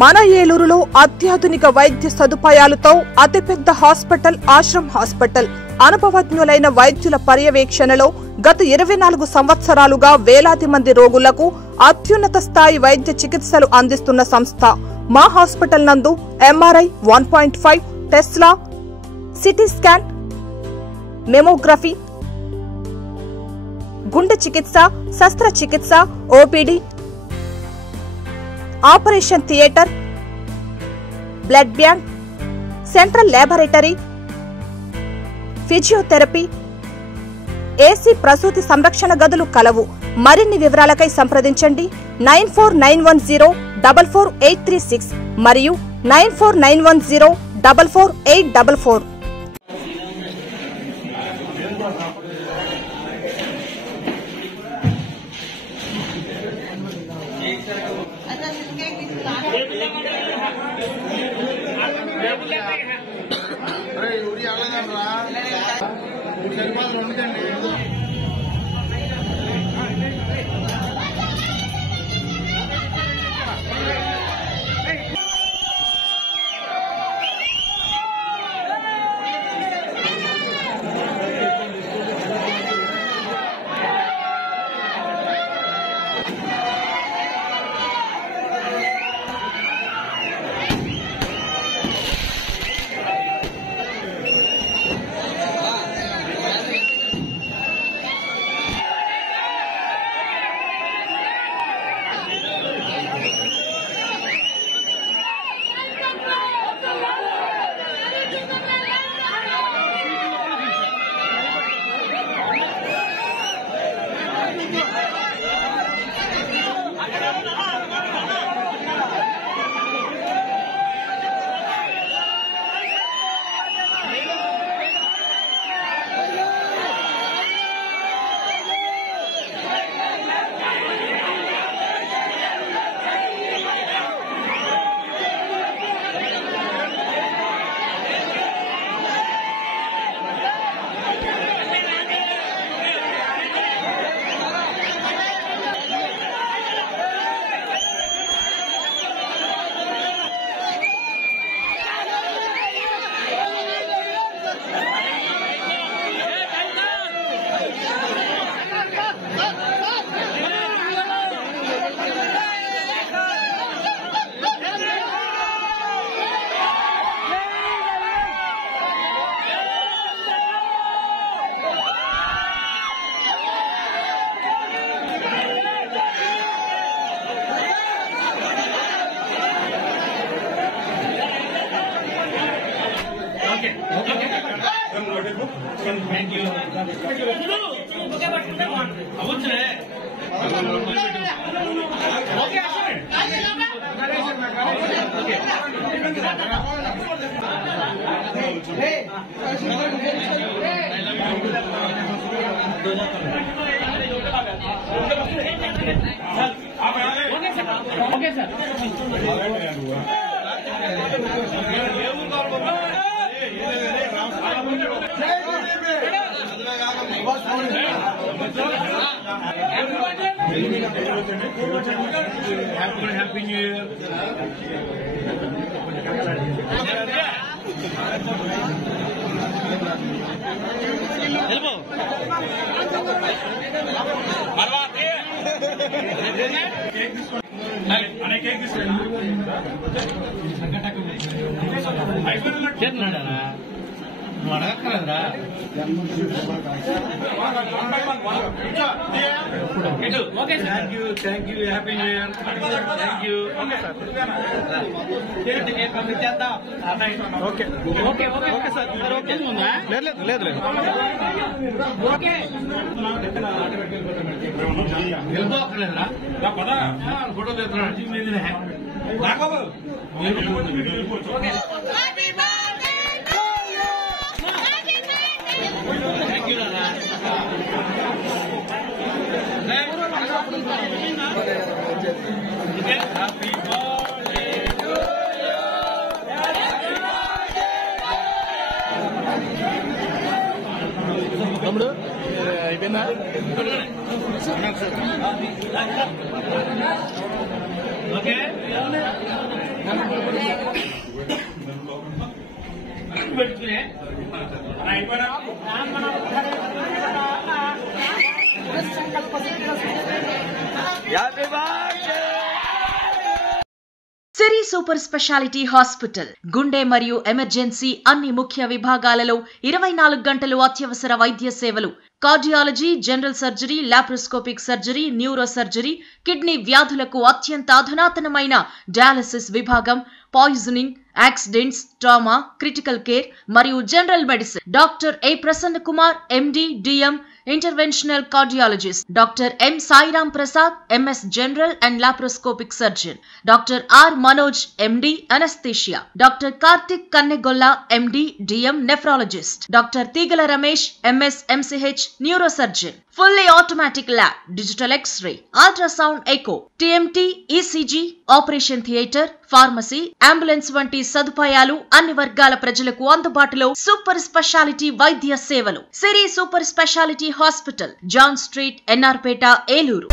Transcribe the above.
మన ఏలూరులో అత్యాధునిక వైద్య సదుపాయాలతో అతిపెద్ద హాస్పిటల్ ఆశ్రమ్ హాస్పిటల్ అనుభవజ్ఞులైన వైద్యుల పర్యవేక్షణలో గత 24 సంవత్సరాలుగా వేలాది మంది రోగులకు అత్యున్నత స్థాయి వైద్య చికిత్సలు అందిస్తున్న సంస్థ మా హాస్పిటల్ నందు MRI 1.5 Tesla CT scan mammography గుండె చికిత్స శస్త్రచికిత్స OPD operation theatre blood bank central laboratory physiotherapy AC ప్రసూతి సంరక్షణ గదులు కలవు. మరిన్ని వివరాలకై సంప్రదించండి 9491044836 మరియు 9491044844. Thank you. Okay, sir. Happy New Year. Hello. Okay, sir. Thank you. Happy New Year. Thank you. Okay, sir. Okay. Okay, sir. Okay. Okay. Thank you, Nana. Happy birthday to you. తమ్ముడు అయిపోయిందా? Okay సిరి super speciality hospital గుండె మరియు emergency అన్ని ముఖ్య విభాగాలలో 24 గంటలు అత్యవసర వైద్య సేవలు, cardiology, general surgery, laparoscopic surgery, neuro surgery, kidney వ్యాధులకు అత్యంత అధునాతనమైన డయాలసిస్ విభాగం, poisoning, accidents, trauma, critical care మరియు general medicine. Doctor A Prasanna Kumar, MD, DM, interventional cardiologist. Doctor M Sairam Prasad, MS general and laparoscopic surgeon. Doctor R Manoj, MD, anaesthesia. Doctor Karthik Kannegolla, MD, DM, nephrologist. Doctor Teegala Ramesh, MS, MCh, neuro surgeon. Fully automatic lab, digital x-ray, ultrasound, echo, TMT, ECG, operation theatre, pharmacy, ambulance వంటి సదుపాయాలు అన్ని వర్గాల ప్రజలకు అందుబాటులో. Super speciality వైద్య సేవలు. Siri super speciality hospital, John street, NRPeta, Eluru.